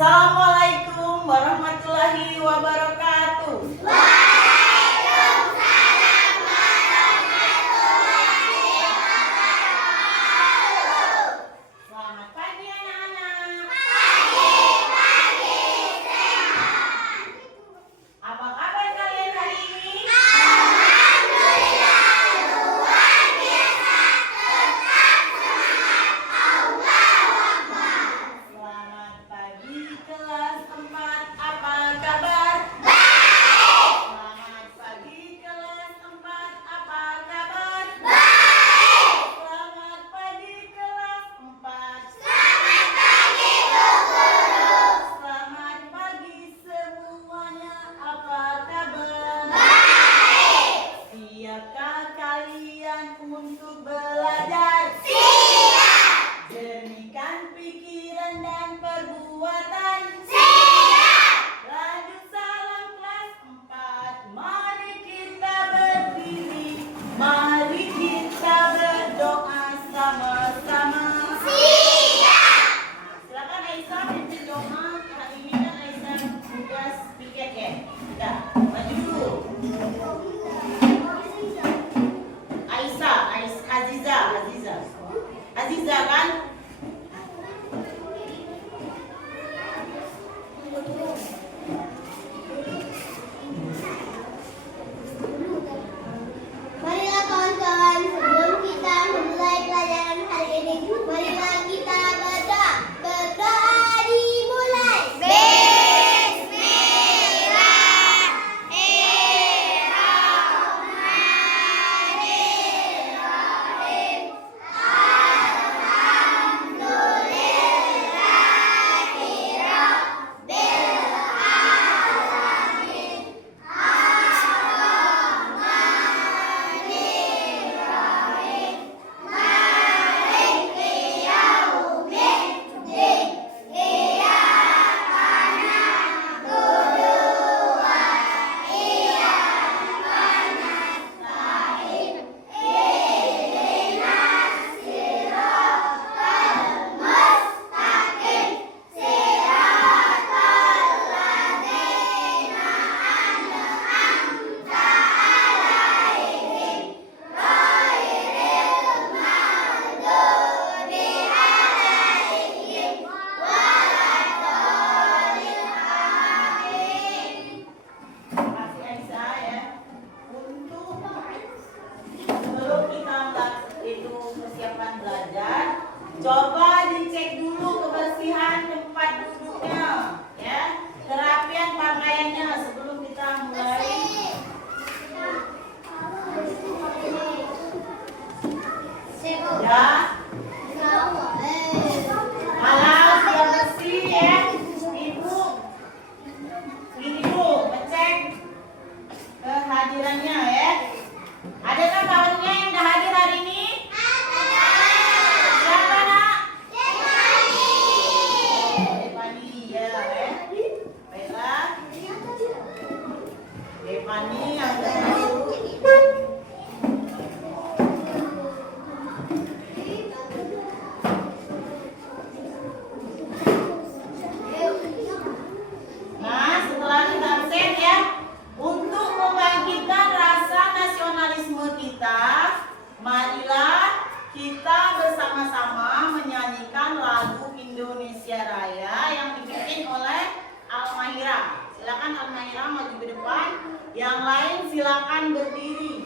Assalamualaikum warahmatullahi wabarakatuh. Waalaikumsalam warahmatullahi wabarakatuh. Selamat pagi anak-anak. Pagi sehat. Apa kabar kalian hari ini? Alhamdulillah luar biasa. Tetap semangat. Allahu Akbar. Selamat pagi kelas 4. Apa kabar? Baik. Selamat pagi kelas 4. Apa kabar? Baik. Selamat pagi kelas 4. Selamat pagi Bu Guru. Selamat pagi semuanya. Apa kabar? Baik. Siapkah kalian untuk belajar? Siap. Jernihkan pikiran dan perbuatan. Siap. Lanjut salam kelas 4. Mari kita berdiri. Mari kita berdoa sama-sama. Siap. Nah, silakan Aisyah pimpin doa. Hari ini kan Aisyah tugas piket ya. Udah, maju dulu. Aisyah, Aziza kan? Marilah kawan-kawan, sebelum kita memulai pelajaran hari ini, marilah kita berdoa. Berdoa dimulai. Bismillahirrahmanirrahim. Makasih Aisyah ya. Untuk sebelum kita itu persiapan belajar, coba dicek dulu kebersihan tempat duduknya, ya, kerapian pakaiannya sebelum kita mulai. Ya, kalau sudah bersih ya, ibu ini dulu ngecek kehadirannya ya. Adakah kawannya yang udah hadir hari ini? Siapa nak? Devani ya. Baiklah, Devani yang udah hadir. Nah, setelah kita absen ya, untuk membangkitkan rasa nasionalisme kita, marilah kita bersama-sama menyanyikan lagu Indonesia Raya yang dibikin oleh Al-Mahira. Silakan Al-Mahira maju ke depan, yang lain silakan berdiri.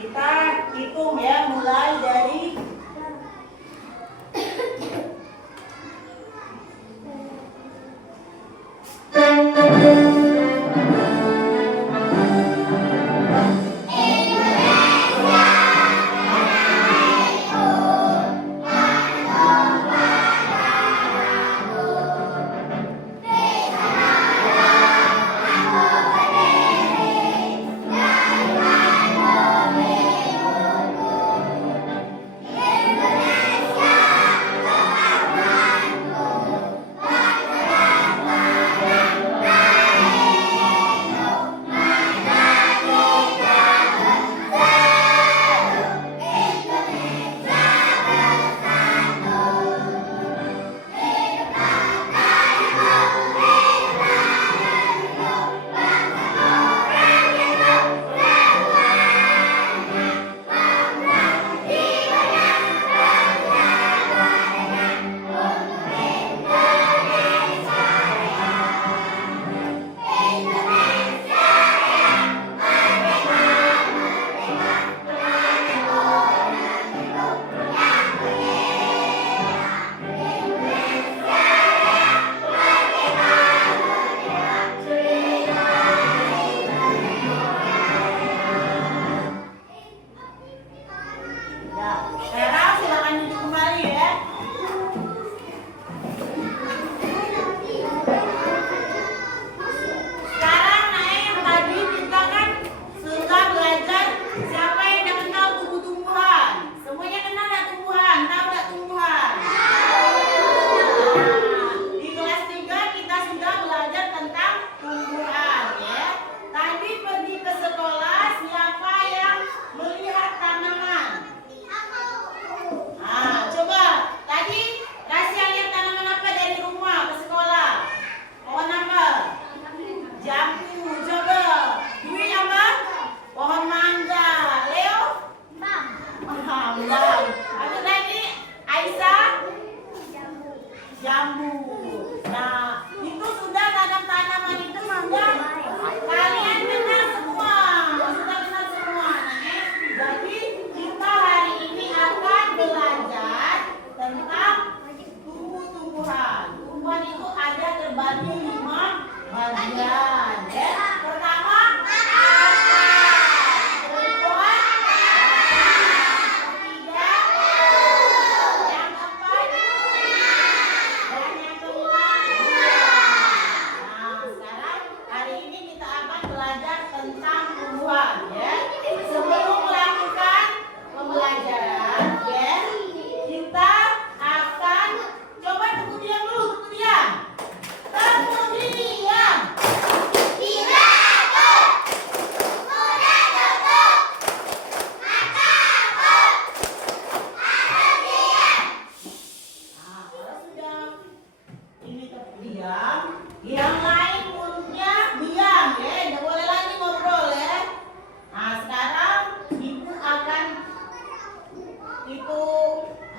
Kita hitung ya, mulai dari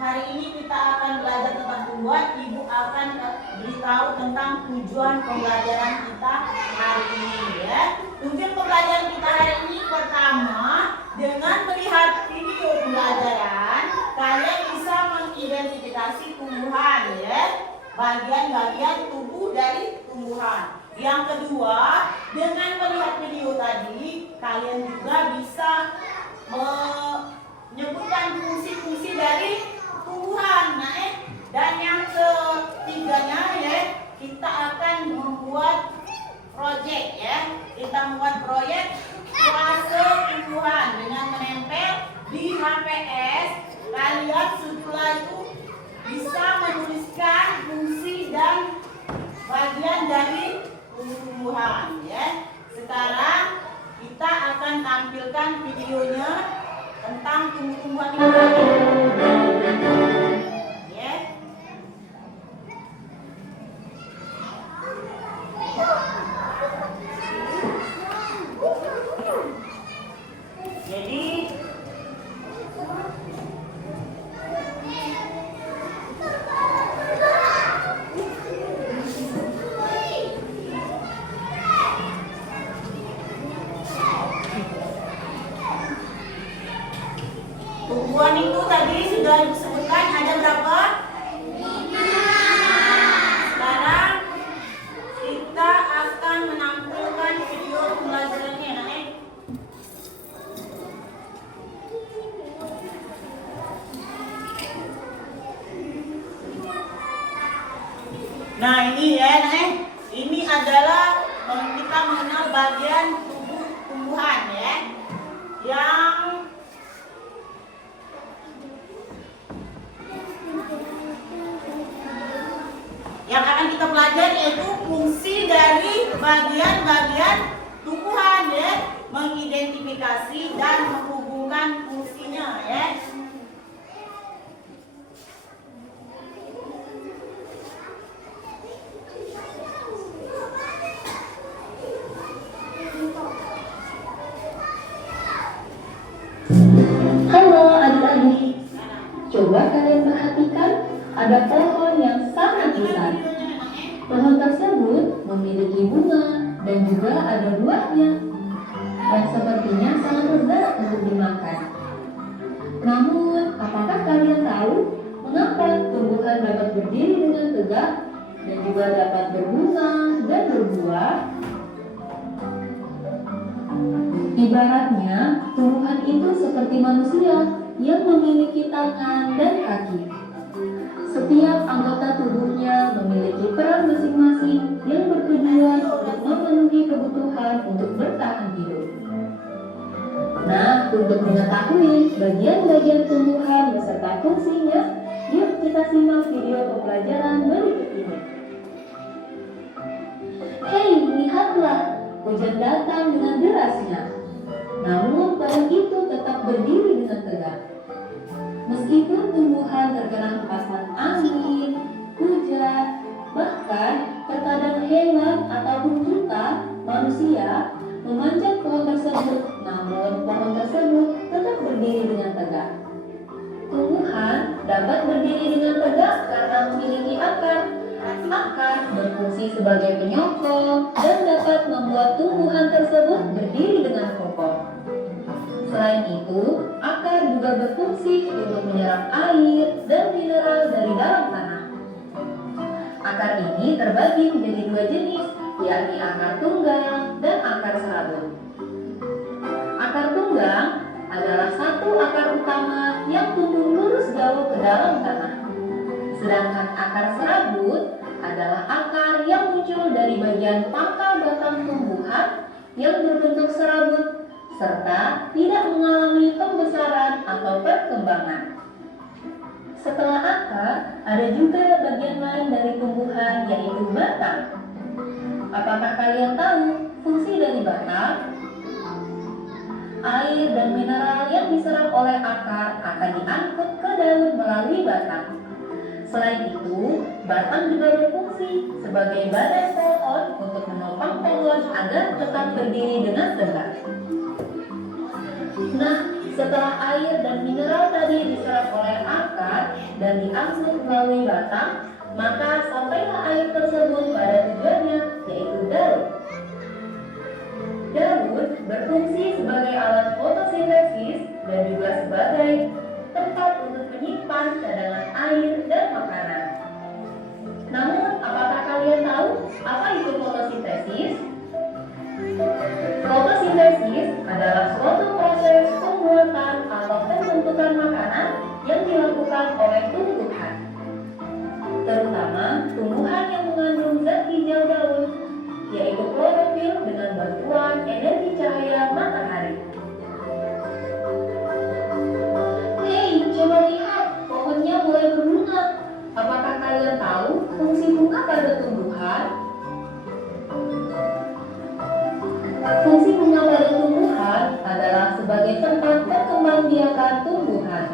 hari ini kita akan belajar tentang tumbuhan. Ibu akan beritahu tentang tujuan pembelajaran kita hari ini ya. Tujuan pembelajaran kita hari ini pertama, dengan melihat video pembelajaran, kalian bisa mengidentifikasi tumbuhan ya, bagian-bagian tubuh dari tumbuhan. Yang kedua, dengan melihat video tadi, kalian juga bisa menyebutkan fungsi-fungsi dari tumbuhan. Dan yang ketiganya ya, kita akan membuat proyek ya. Kita membuat proyek fase tumbuhan dengan menempel di HPS. Kalian setelah itu bisa menuliskan fungsi dan bagian dari tumbuhan ya. Sekarang kita akan tampilkan videonya tentang tumbuh-tumbuhan ini ya. Jadi tumbuhan itu tadi sudah disebutkan ada berapa? 5. Sekarang kita akan menampilkan video pembelajarannya. Nah ini ya, ini adalah kita mengenal bagian tubuh tumbuhan ya, yang akan kita pelajari yaitu fungsi dari bagian-bagian tumbuhan ya, mengidentifikasi dan menghubungkan fungsinya ya. Halo adik-adik, coba kalian perhatikan ada pohon yang sangat besar. Pohon tersebut memiliki bunga dan juga ada buahnya yang sepertinya sangat lezat untuk dimakan. Namun, apakah kalian tahu mengapa tumbuhan dapat berdiri dengan tegak dan juga dapat berbunga dan berbuah? Ibaratnya, tumbuhan itu seperti manusia yang memiliki tangan dan kaki. Setiap anggota tubuhnya memiliki peran masing-masing yang bertujuan untuk memenuhi kebutuhan untuk bertahan hidup. Nah, untuk mengetahui bagian-bagian tumbuhan beserta fungsinya, yuk kita simak video pembelajaran berikut ini. Hei, lihatlah, hujan datang dengan derasnya. Namun pohon itu tetap berdiri dengan tegak. Meskipun tumbuhan terkena hempasan angin, hujan, bahkan terkadang hewan ataupun kita, manusia, memanjat pohon tersebut, namun pohon tersebut tetap berdiri dengan tegak. Tumbuhan dapat berdiri dengan tegak karena memiliki akar. Akar berfungsi sebagai penyokong dan dapat membuat tumbuhan tersebut berdiri dengan kokoh. Selain itu, akar juga berfungsi untuk menyerap air dan mineral dari dalam tanah. Akar ini terbagi menjadi 2 jenis, yakni akar tunggang dan akar serabut. Akar tunggang adalah satu akar utama yang tumbuh lurus jauh ke dalam tanah. Sedangkan akar serabut adalah akar yang muncul dari bagian pangkal batang tumbuhan yang berbentuk serabut serta tidak mengalami pembesaran atau perkembangan. Setelah akar, ada juga bagian lain dari tumbuhan yaitu batang. Apakah kalian tahu fungsi dari batang? Air dan mineral yang diserap oleh akar akan diangkut ke daun melalui batang. Selain itu, batang juga berfungsi sebagai badan pohon untuk menopang pohon agar tetap berdiri dengan tegak. Nah, Setelah air dan mineral tadi diserap oleh akar dan diangkut melalui batang, maka sampailah air tersebut pada tujuannya, yaitu daun. Daun berfungsi sebagai alat fotosintesis dan juga sebagai tempat untuk menyimpan cadangan air dan makanan. Namun, apakah kalian tahu apa itu fotosintesis? Fotosintesis adalah suatu proses pembuatan atau pembentukan makanan yang dilakukan oleh tumbuhan, terutama tumbuhan yang mengandung zat hijau daun, yaitu klorofil dengan bantuan energi cahaya matahari. Hei, coba lihat, pohonnya mulai berbunga. Apakah kalian tahu fungsi bunga pada tumbuhan? Fungsi bunga pada tumbuhan adalah sebagai tempat perkembangbiakan tumbuhan.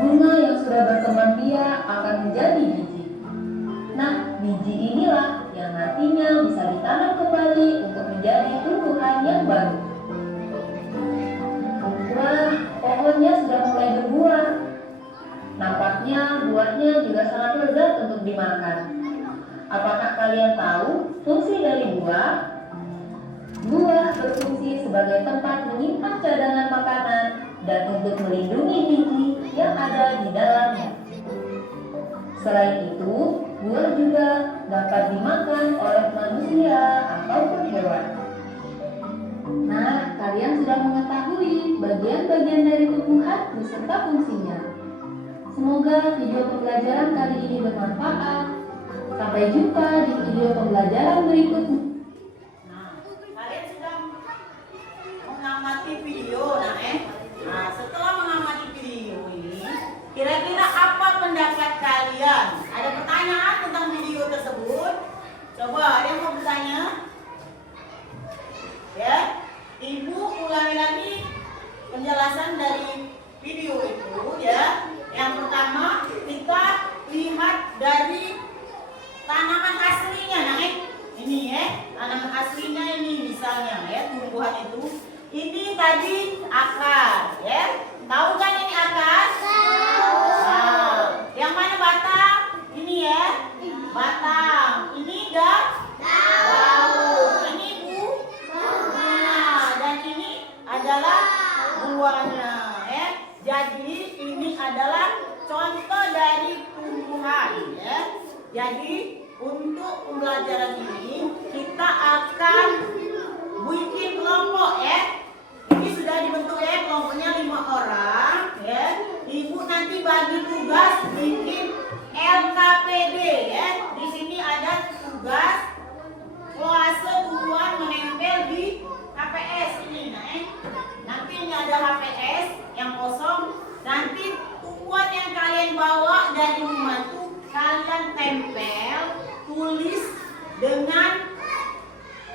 Bunga yang sudah berkembang biak akan menjadi biji. Nah, biji inilah yang nantinya bisa ditanam kembali untuk menjadi tumbuhan yang baru. Wah, pohonnya sudah mulai berbuah. Nampaknya buahnya juga sangat lezat untuk dimakan. Apakah kalian tahu fungsi dari buah? Buah berfungsi sebagai tempat menyimpan cadangan makanan dan untuk melindungi biji yang ada di dalamnya. Selain itu, buah juga dapat dimakan oleh manusia ataupun hewan. Nah, kalian sudah mengetahui bagian-bagian dari tumbuhan beserta fungsinya. Semoga video pembelajaran kali ini bermanfaat. Sampai jumpa di video pembelajaran berikutnya. Kalian sudah mengamati video, Nah, setelah mengamati video ini, kira-kira apa pendapat kalian? Ada pertanyaan tentang video tersebut? Coba, ada yang mau bertanya? Ya, Ibu ulangi lagi penjelasan dari video itu, ya. Yang pertama, kita lihat dari tanaman aslinya, ini ya, tanaman aslinya ini misalnya ya, tumbuhan itu. Ini tadi akar, ya. Tahu kan ini akar? Tahu. Nah, yang mana batang? Ini ya, batang. Ini daun. Ini bunga, dan ini adalah buahnya, ya. Jadi ini adalah contoh dari tumbuhan, ya. Jadi untuk pembelajaran ini kita akan bikin kelompok, ya. Ini sudah dibentuk ya, kelompoknya 5 orang, ya. Ibu nanti bagi tugas bikin LKPD, ya. Di sini ada tugas kolase tumbuhan menempel di HPS ini, Nanti ini ada HPS yang kosong. Nanti tumbuhan yang kalian bawa dari rumah itu kalian tempel, tulis dengan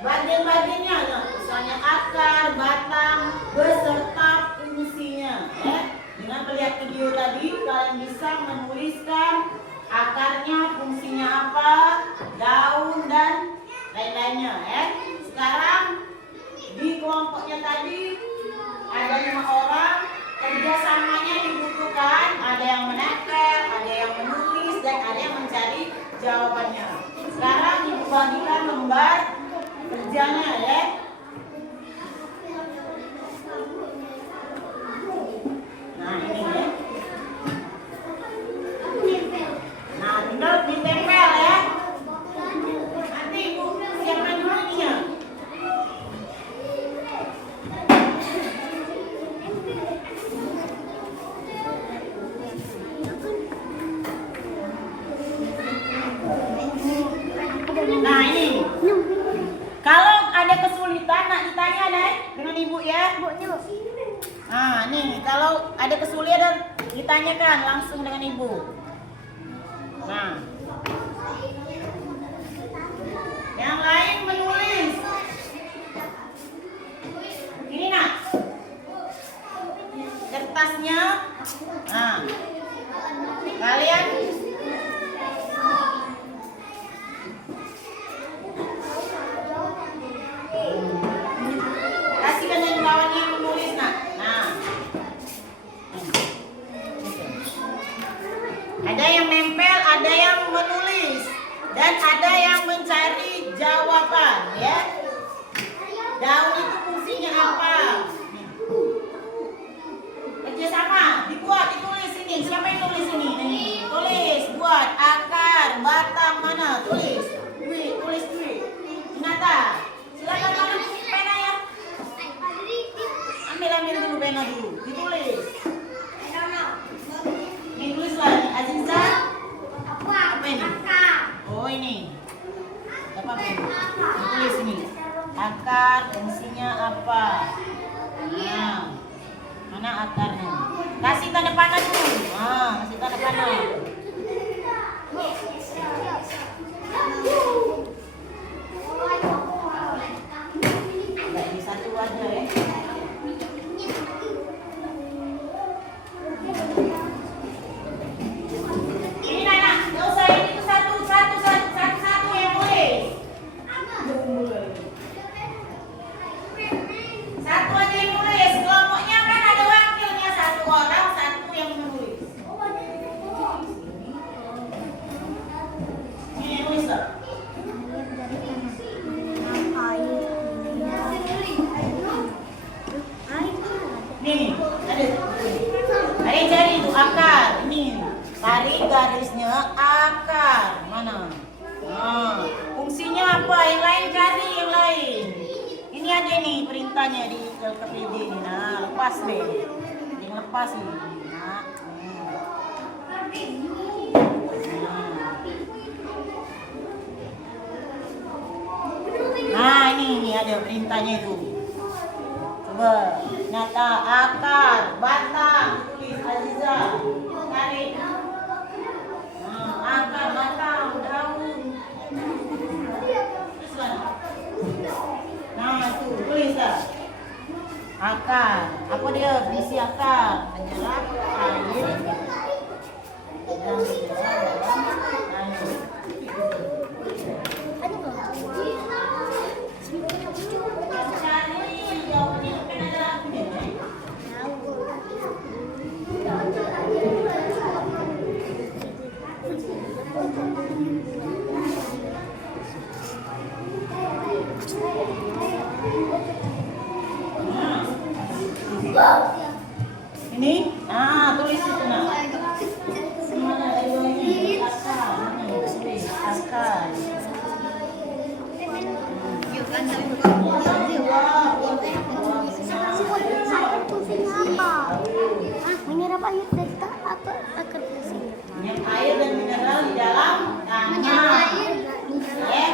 bagian-bagiannya, misalnya akar, batang, beserta fungsinya. Ya. Dengan melihat video tadi, kalian bisa menuliskan akarnya, fungsinya apa, daun dan lain-lainnya. Ya. Sekarang di kelompoknya tadi ada 5 orang, kerjasamanya dibutuhkan. Ada yang menempel, ada yang menulis, dan ada yang mencari jawabannya. Sekarang ibu bagikan lembar kerjanya, ya. Nah ini ya. Nah tinggal ditempel ya. Nanti ibu siapkan dulu ininya. Nah ini, kalau ada kesulitan nak ditanya deh dengan ibu ya. Nah nih, kalau ada kesulitan ditanyakan langsung dengan ibu. Nah, yang lain menulis. Ini nak, kertasnya. Nah, kalian kasihkan yang kawannya yang menulis nak. Nah, Ada yang nempel, ada yang menulis, dan ada yang mencari jawaban, ya. Daun itu fungsinya apa? Kerjasama, dibuat, ditulis ini. Siapa yang tulis ini? Nih, tulis, buat akar, batang mana? Tulis, tulis. Hinata, silakan mana pena ya? Ambil dulu pena dulu, ditulis. Ini tulis lagi, Aziza. Apa ini? Oh ini. Apa ini? Tulis ini. Akar fungsinya apa? Nah, mana akarnya? Kasih tanda panah dulu. Kasih tanda panah. Enggak di satu aja ya. Ini Nana, nggak usah ini tuh satu yang tulis. Satu aja yang nulis, kelompoknya kan ada wakilnya, satu orang, satu yang menulis. Ini yang nulis loh. Nih, ada yang cari itu akar. Ini, tarik garisnya akar. Mana? Fungsinya apa? Yang lain cari yang lain. Ini ada nih perintahnya di LKPD ini. Nah, lepas deh. Yang lepas ini. Nah, ini ada perintahnya itu. Coba, nyata akar, batang, tulis Aziza. Tarik. Akar, batang, daun. Nah, itu tulis dah. Akar. Apa dia? Fungsi akar. Menyerap air. Ini, tulis itu nak. Mana ada ini? Akar, mana? Tulis akar. Menyerap air dari apa akar fungsinya? Yang air dan mineral di dalam tanah. Ya.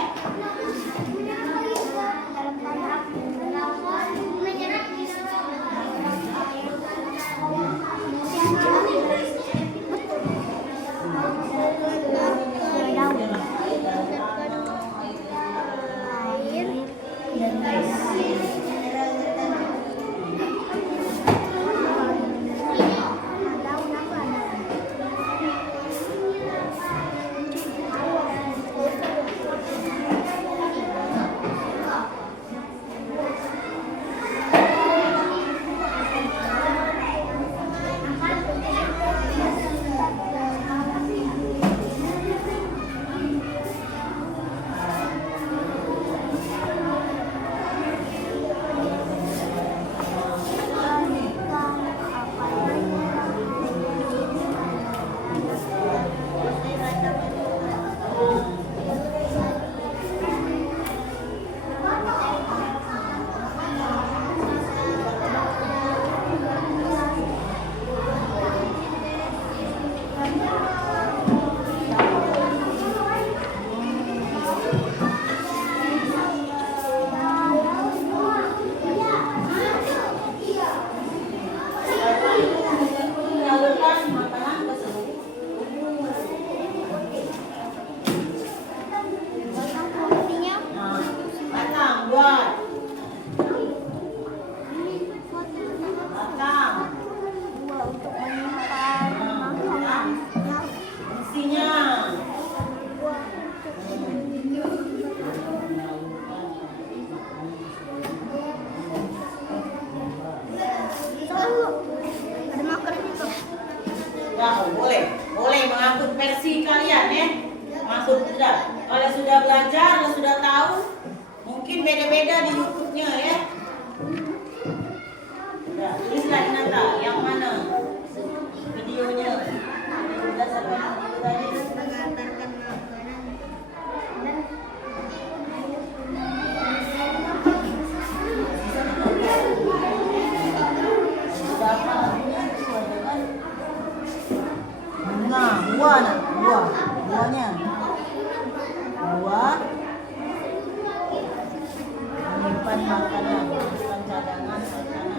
Ya, boleh. boleh mengangkut versi kalian ya. Maksud sudah. Kalau sudah belajar, kalau sudah tahu, mungkin beda-beda di YouTube-nya ya. Ya, tulislah Inata, yang mana videonya? Sudah sampai video tadi. Sudah apa lagunya? Nah, buahnya. Buah. Menyimpan makanan, menyimpan cadangan makanan.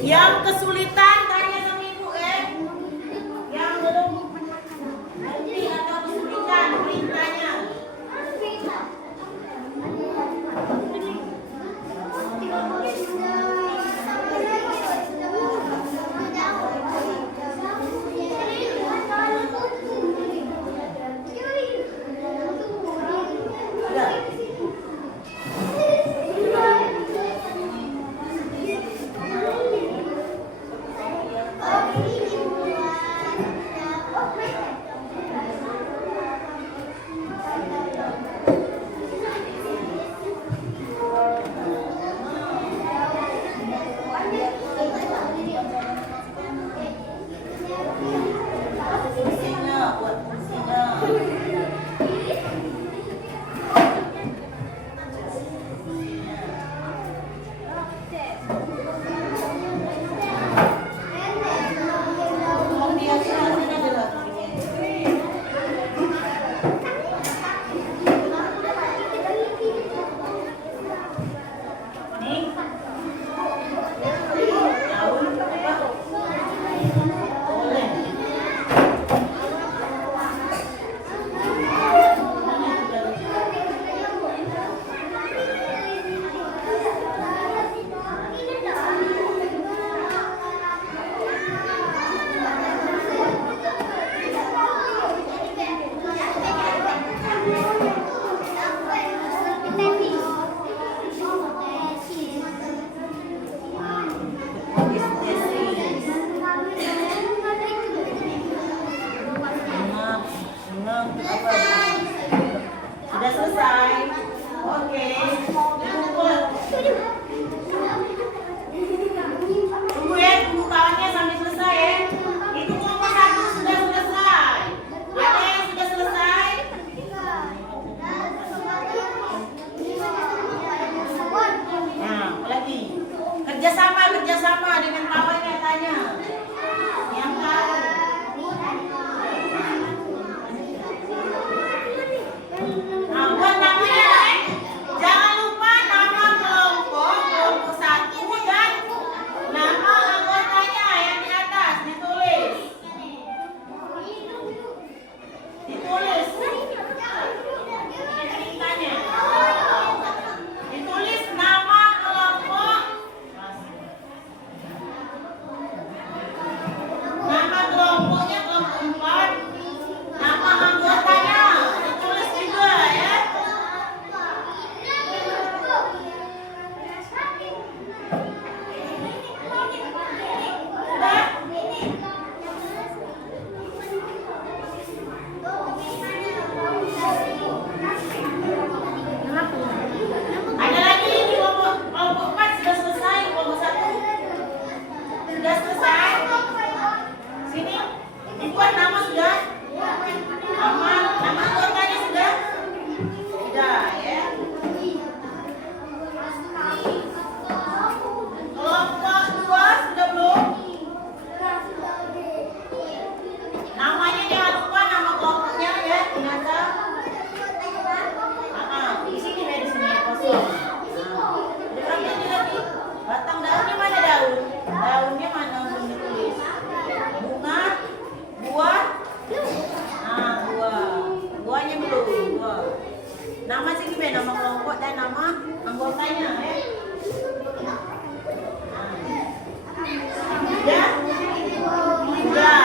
Yang kesulitan tanya sama ibu yang belum ngerti atau kesulitan perintahnya. Buat fungsinya. Sudah selesai. Oke. Tunggu ya, tunggu kawannya sampai selesai ya. Itu kelompok 1 sudah selesai. Ada yang sudah selesai? Nah, lagi. Kerjasama dengan kawannya tanya. Yang tahu. Nah, buat namanya, jangan lupa nama kelompok 1 dan nama anggotanya yang di atas ditulis. Ceritanya. Ditulis nama kelompok. Nama kelompoknya kelompok 4. Nama anggotanya ditulis juga ya. Ada lagi di kelompok 4 sudah selesai, kelompok 1 sudah selesai. Sini dibuat nama sudah. Nama anggotanya sudah ya. Kelompok 2 sudah belum? Namanya jangan lupa nama kelompoknya ya, Inata. Di sini ya, di sini kosong. Di belakang ini lagi. Batang daunnya mana daun? Daunnya mana belum ditulis? Bunga, buah. Nah, buahnya belum. Buah. Nama sini be, nama kelompok dan nama anggotanya ya. Sudah? Sudah.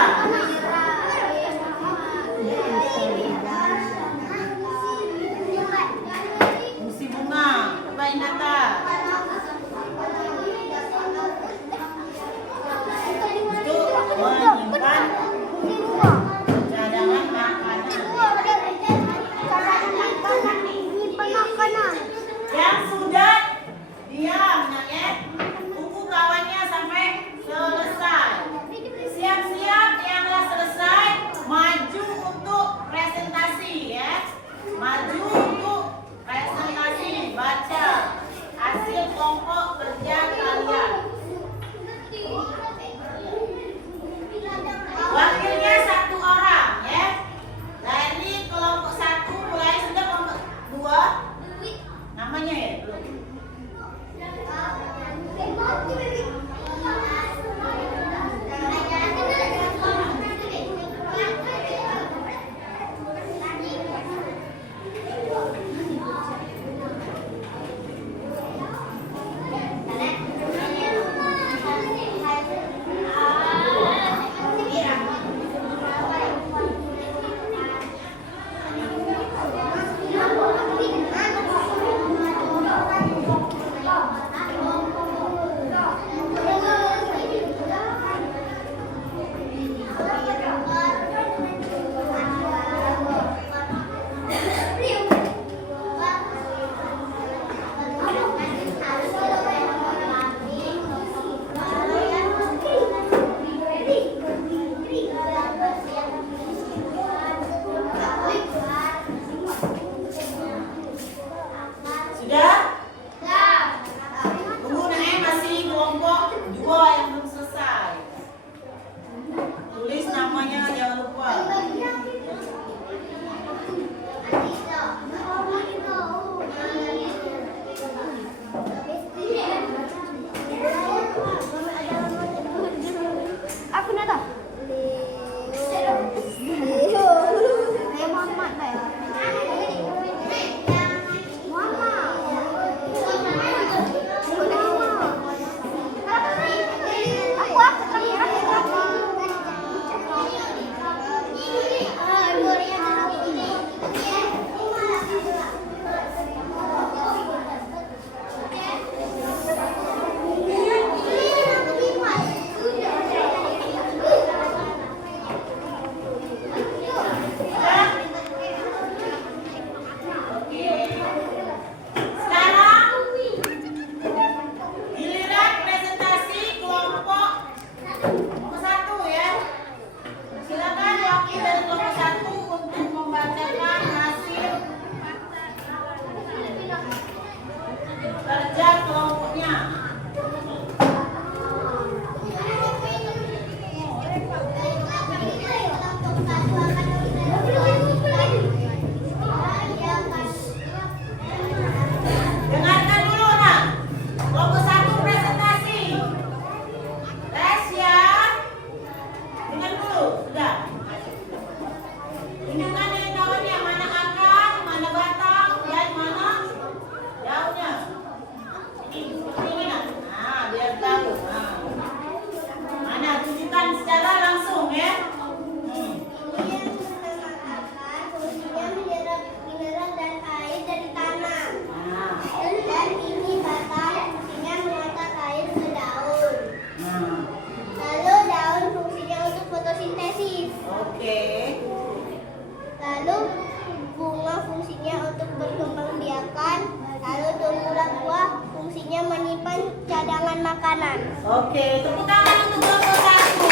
Oke, tepuk tangan untuk kelompok 1.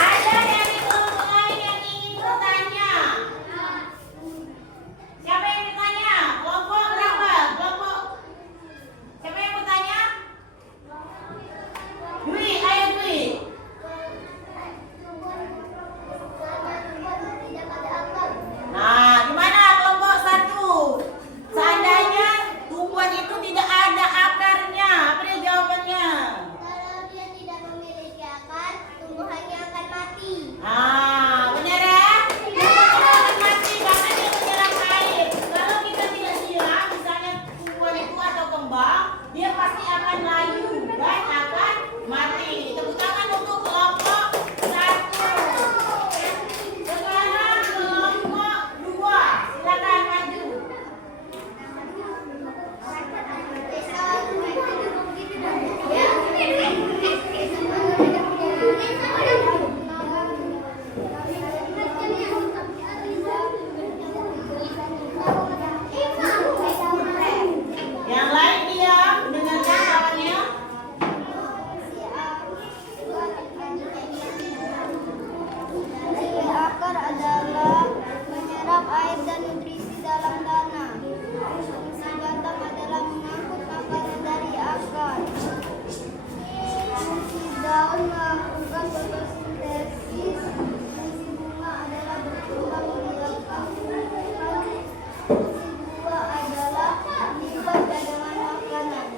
Ada dari kelompok lain yang ingin bertanya? Siapa yang bertanya? Kelompok berapa? Kelompok siapa yang bertanya? Dwi, ayo Dwi. Nah, gimana kelompok 1? Seandainya tumbuhan itu tidak ada akarnya, apa dia jawabannya? Kalau dia tidak memiliki akar, tumbuhannya akan mati. Ah, benar ya? Tumbuhan akan mati karena dia menyerap air. Kalau kita tidak siram, misalnya tumbuhan itu atau kembang, dia pasti akan layu dan akan mati. Tepuk tangan untuk kelompok 1. Sekarang kelompok 2. Silakan maju. Yang lain diam, dengarkan kawannya. Fungsi akar adalah menyerap air dan nutrisi dalam tanah. Fungsi batang adalah mengangkut makanan dari akar. Fungsi daun melakukan fotosintesis. Fungsi bunga adalah berkembang biak. Fungsi buah adalah menyimpan cadangan makanan.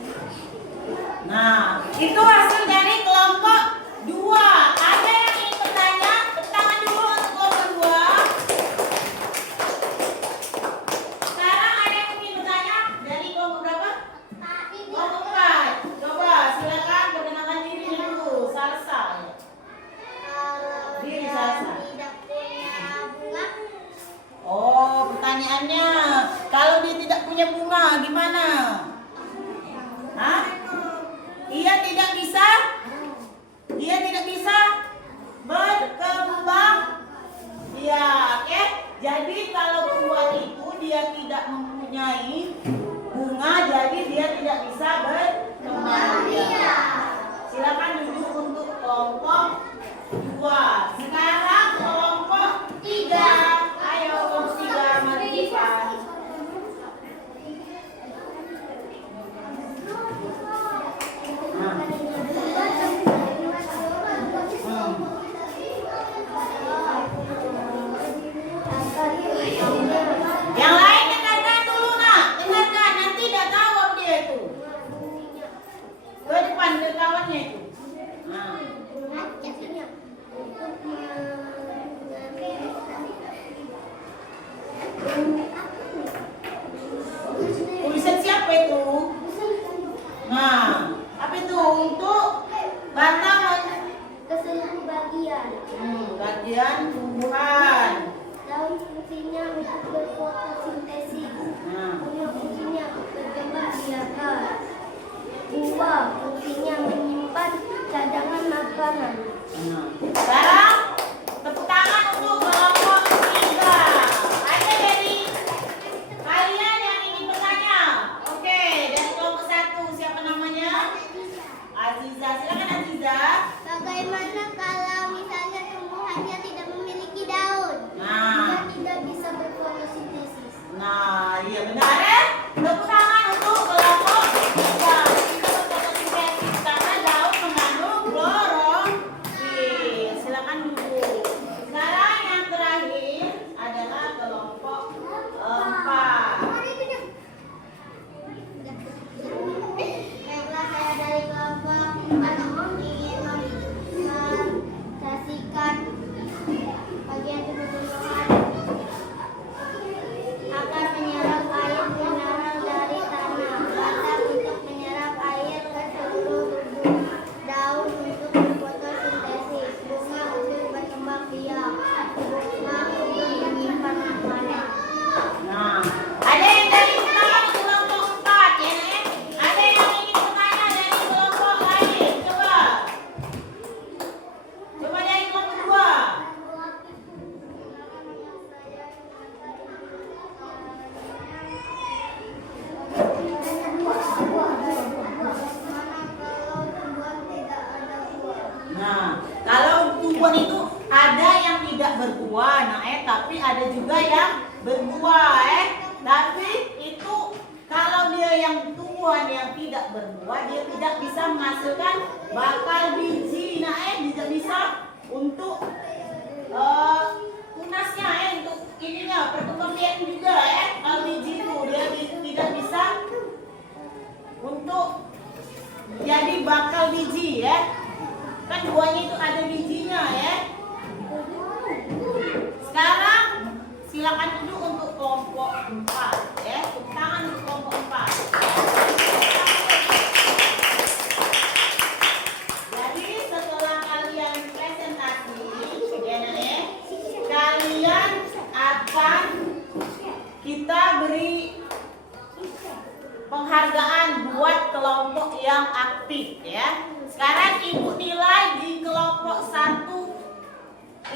Nah, itu hasil dari kelompok 2. Ada yang ingin bertanya? Tepuk tangan dulu untuk kelompok 2. Sekarang ada yang ingin bertanya dari kelompok berapa? Kelompok 4. Coba silakan perkenalkan diri dulu. Salsa. Kalau Diri dia Salsa. tidak punya bunga, Oh, pertanyaannya, kalau dia tidak punya bunga, gimana? Hah? Dia tidak bisa berkembang. Ya, oke. Jadi kalau tumbuhan itu dia tidak mempunyai bunga, jadi dia tidak bisa berkembang biak. Silakan duduk untuk kelompok 2. Sekarang kelompok 3. Ayo kelompok 3, mari kita. Yang lain dengarkan dulu nak, dengarkan nanti tidak tahu apa dia itu. Ke depan ke kawannya itu. ada juga yang berbuah tapi itu kalau dia yang tumbuhan yang tidak berbuah, dia tidak bisa menghasilkan bakal biji. Nah, tidak bisa untuk tunasnya, untuk ininya pertumbuhan biak juga kalau biji itu dia tidak bisa untuk jadi bakal biji kan buahnya itu ada bijinya Sekarang silakan duduk untuk kelompok 4 tepuk tangan untuk kelompok 4. Jadi setelah kalian presentasi kalian akan kita beri penghargaan buat kelompok yang aktif Sekarang ibu nilai di kelompok 1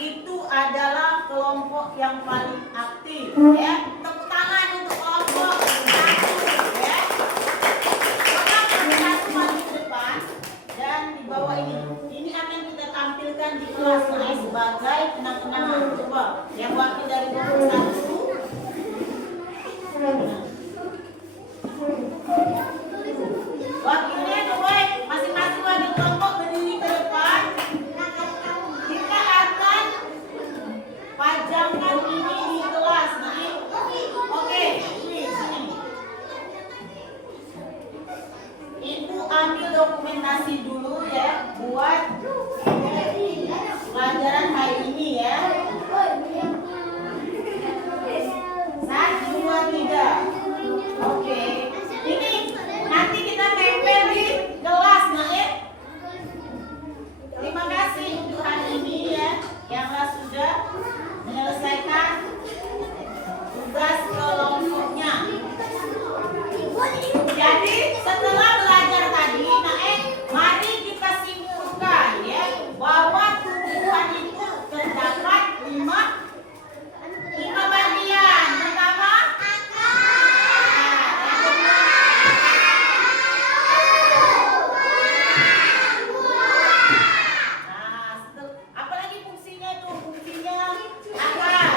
itu adalah kelompok yang paling aktif Tepuk tangan untuk kelompok 1 Maka paling ke depan dan di bawah ini akan kita tampilkan di kelas sebagai kenang-kenangan. Coba yang wakil dari kelompok 1 wakilnya coba masing-masing wakil kelompok berdiri ke depan. Kita akan pajangkan ini di kelas. Oke, ini sini. Ibu ambil dokumentasi dulu buat pelajaran hari ini 1, 2, 3. Oke. Ini nanti kita tempel di kelas Terima kasih untuk hari ini yang sudah menyelesaikan tugas kelompoknya. Jadi setelah belajar tadi, mari kita simpulkan bahwa tumbuhan itu terdapat 5 bagian. Pertama, apalagi fungsinya itu? Fungsinya akar.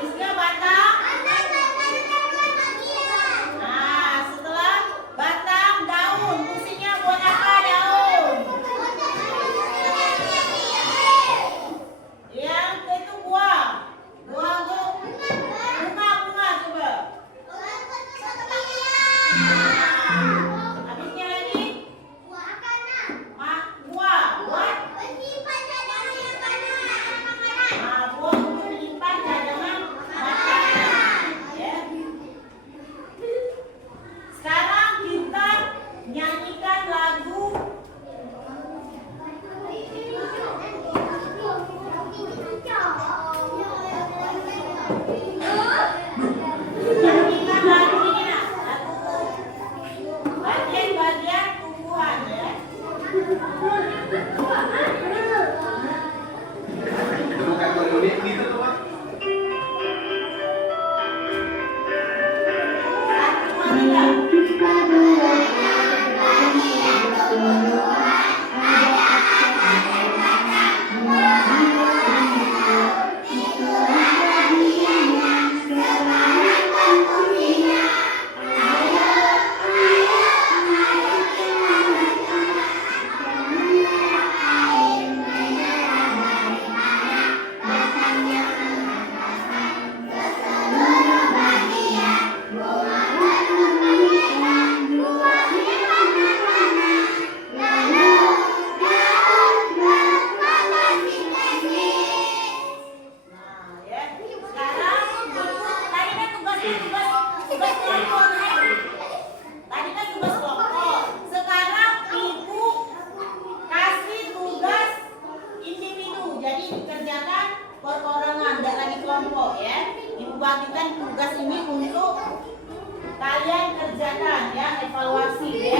Fungsinya batang. Setelah batang, daun. Fungsinya buat apa daun? Yang itu buah. Buah tuh bunga coba. Habisnya lagi buah untuk menyimpan cadangan makanan Sekarang kita nyanyikan lagu ini bagian-bagian tumbuhan bagikan tugas ini untuk kalian kerjakan evaluasi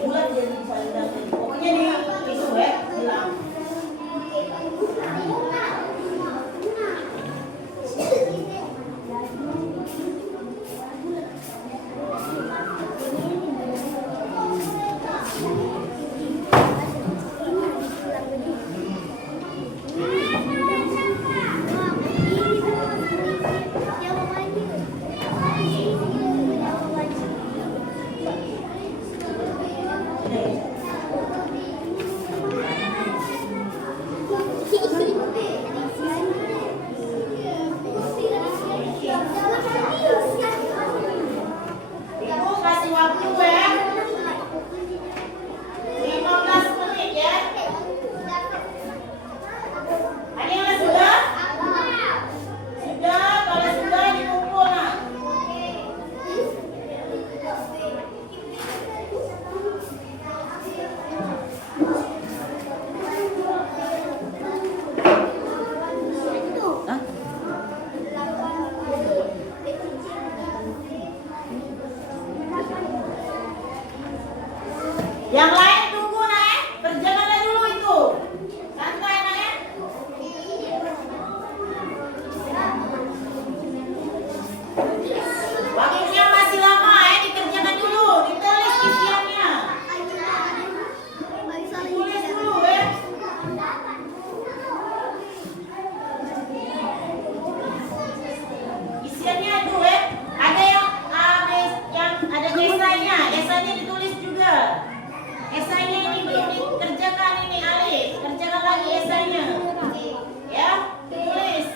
Bulat jadi salindang. Pokoknya di itu ya, hilang. Ibu kasih waktu ya. 15 menit ya. Ada yang sudah? Sudah, kalau sudah dikumpul nak. Hah? Yang lain tunggu nak ya. Kerjakanlah dulu itu. Santai nak ya. Waktunya masih lama ya, dikerjakan dulu, ditulis isiannya. Tulis dulu ya. Isiannya itu ya. Ada yang ada esainya, esainya ditulis juga. Esainya ini belum dikerjakan ini Ali, kerjakan lagi esainya. Ya, ditulis.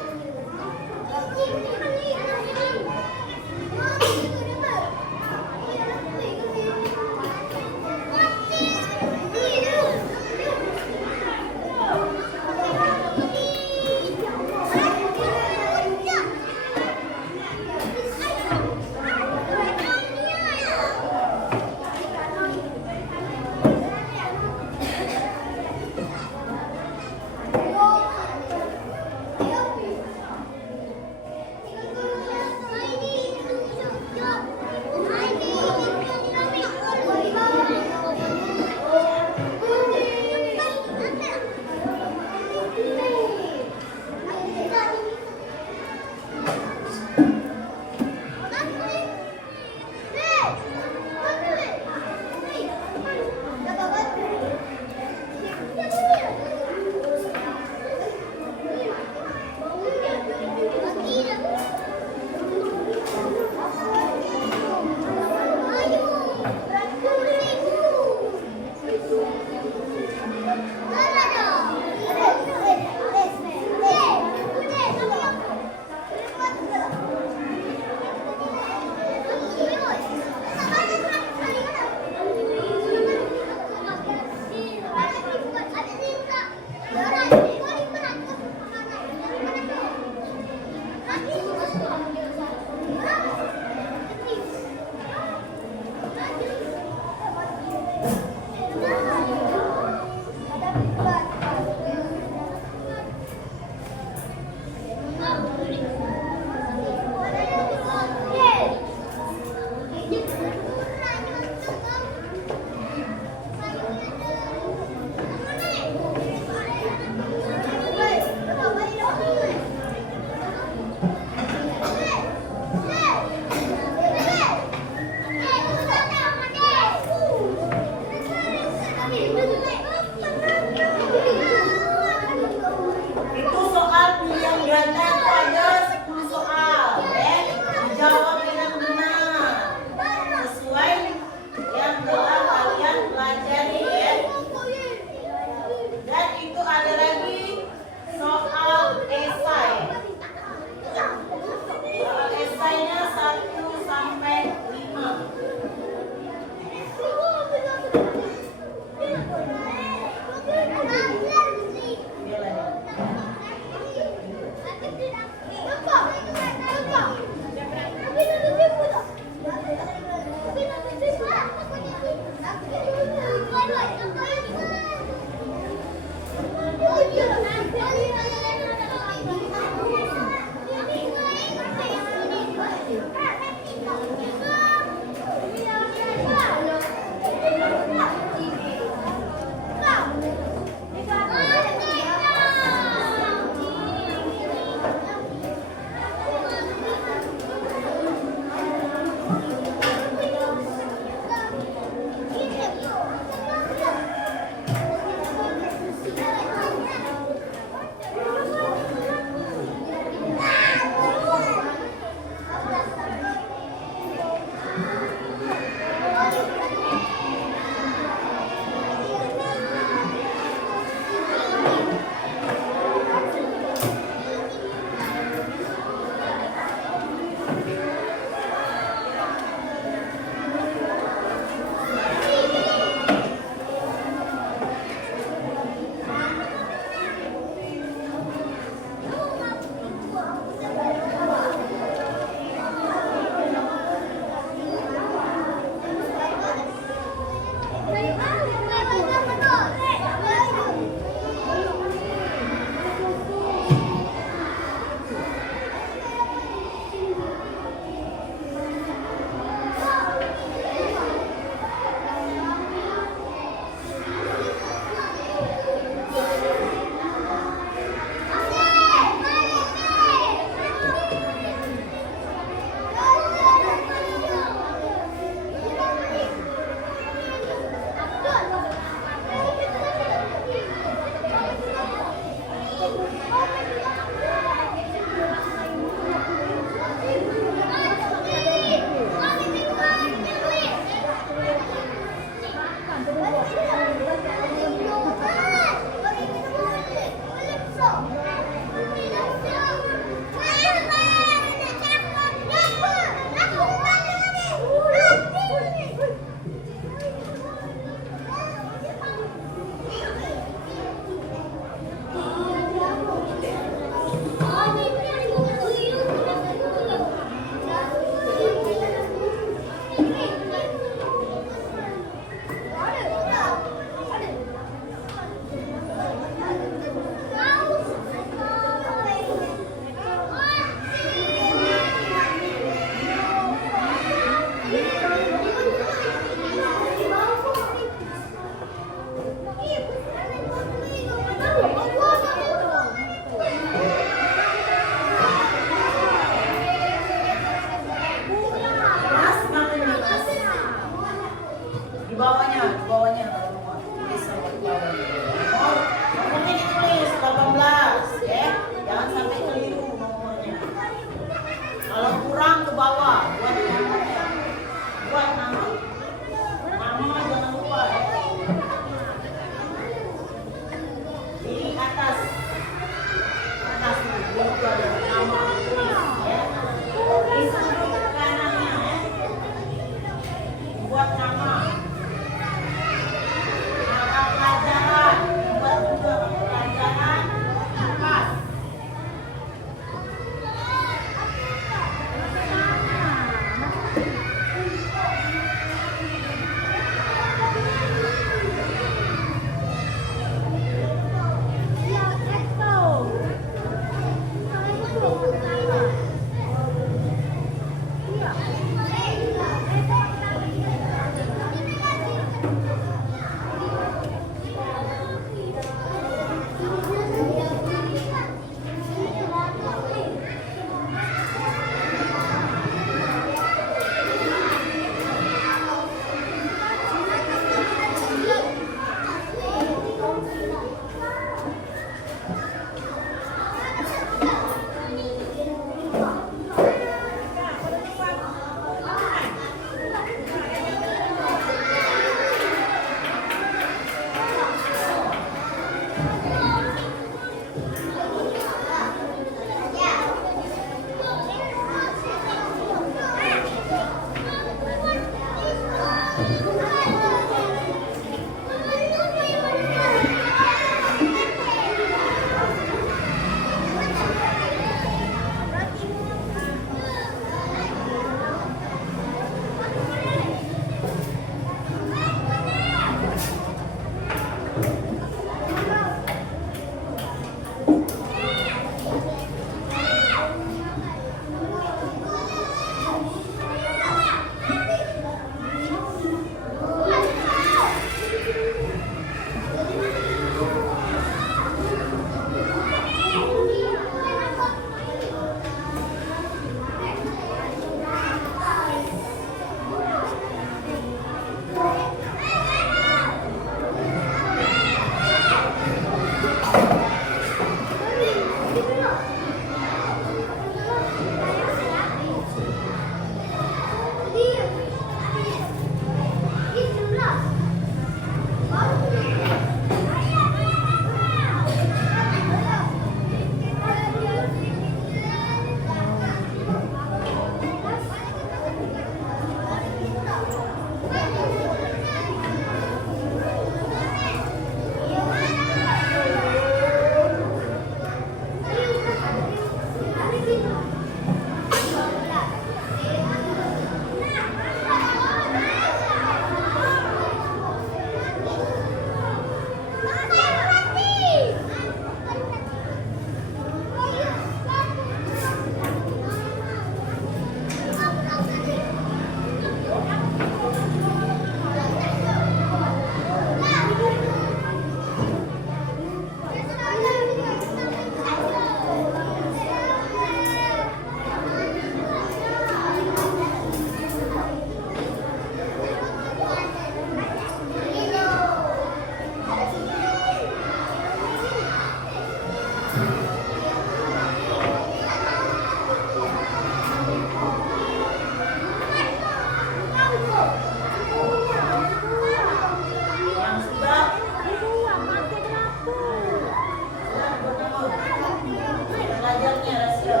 Sudah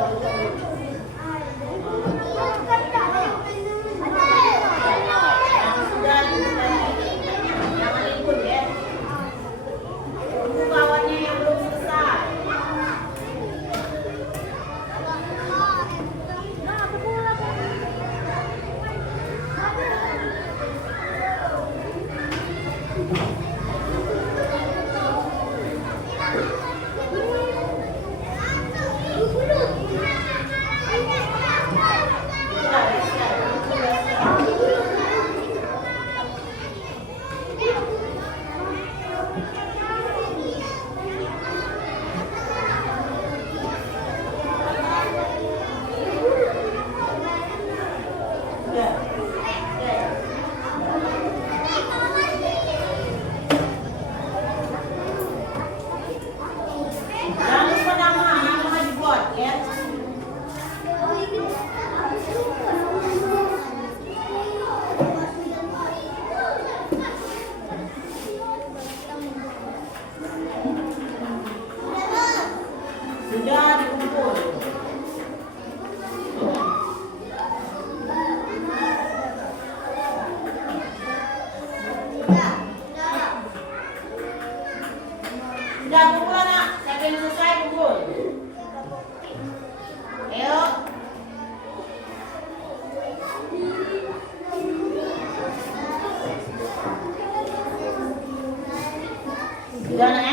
jangan ikut ya. Tunggu kawannya yang belum selesai. Jangan lupa nama dibuat ya. Sudah dikumpul. Sudah kumpul anak. Siapa yang selesai kumpul. Ayo. Sudah nak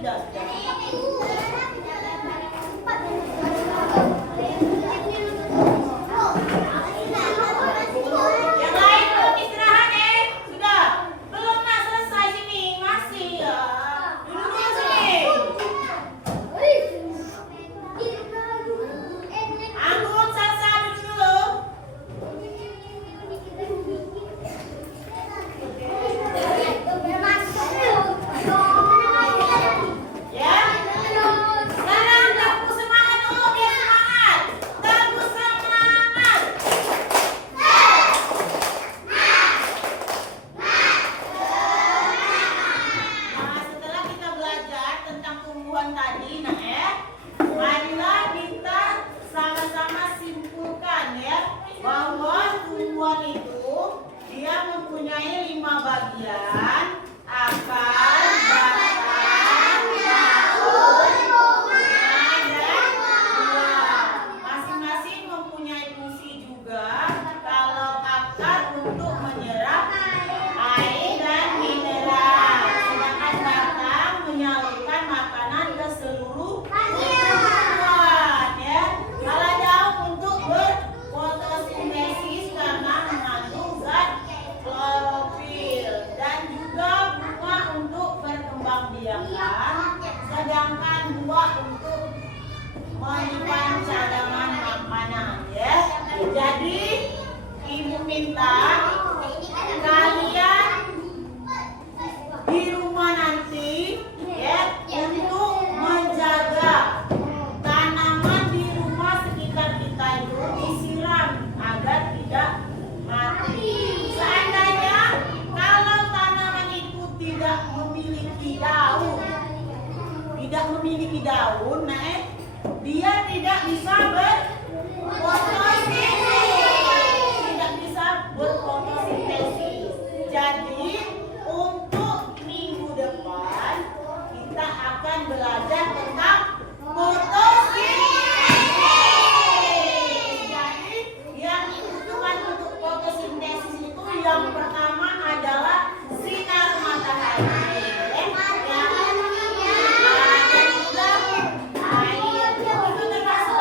sudah. Yang lain belum istirahat sudah. Belum nak selesai sini, masih ya. Duduk dulu sini. Anggun, Salsa, duduk dulu. Ya. Sekarang gabung semangat dulu, biar semangat. Gabung semangat. Nah, setelah kita belajar tentang tumbuhan tadi, marilah kita sama-sama simpulkan ya bahwa tumbuhan itu dia mempunyai 5 bagian: akar, batang, daun, bunga, dan buah. Masing-masing mempunyai fungsi juga. Kalau akar untuk menyerap air dan mineral, sedangkan batang menyalurkan makanan ke seluruh tumbuhan ya. Kalau daun untuk berfotosintesis karena mengandung zat klorofil, dan juga bunga untuk berkembangbiakan, sedangkan buah untuk menyimpan cadangan makanan ya. Jadi ibu minta kalian di rumah nanti ya untuk menjaga tanaman di rumah sekitar kita itu disiram agar tidak mati. Seandainya kalau tanaman itu tidak memiliki daun, dia tidak bisa berfotosintesis. Jadi untuk minggu depan kita akan belajar tentang fotosintesis. Jadi yang dibutuhkan untuk fotosintesis itu yang pertama adalah sinar matahari. Dan juga air. Itu termasuk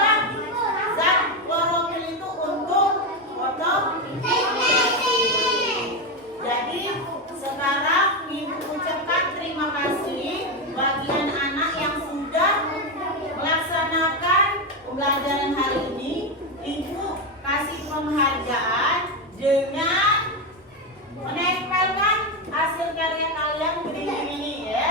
zat klorofil itu untuk fotosintesis. Jadi sekarang ibu ucapkan terima kasih bagi anak-anak yang sudah melaksanakan pembelajaran hari ini. Ibu kasih penghargaan dengan menempelkan hasil karya kalian di ini ya.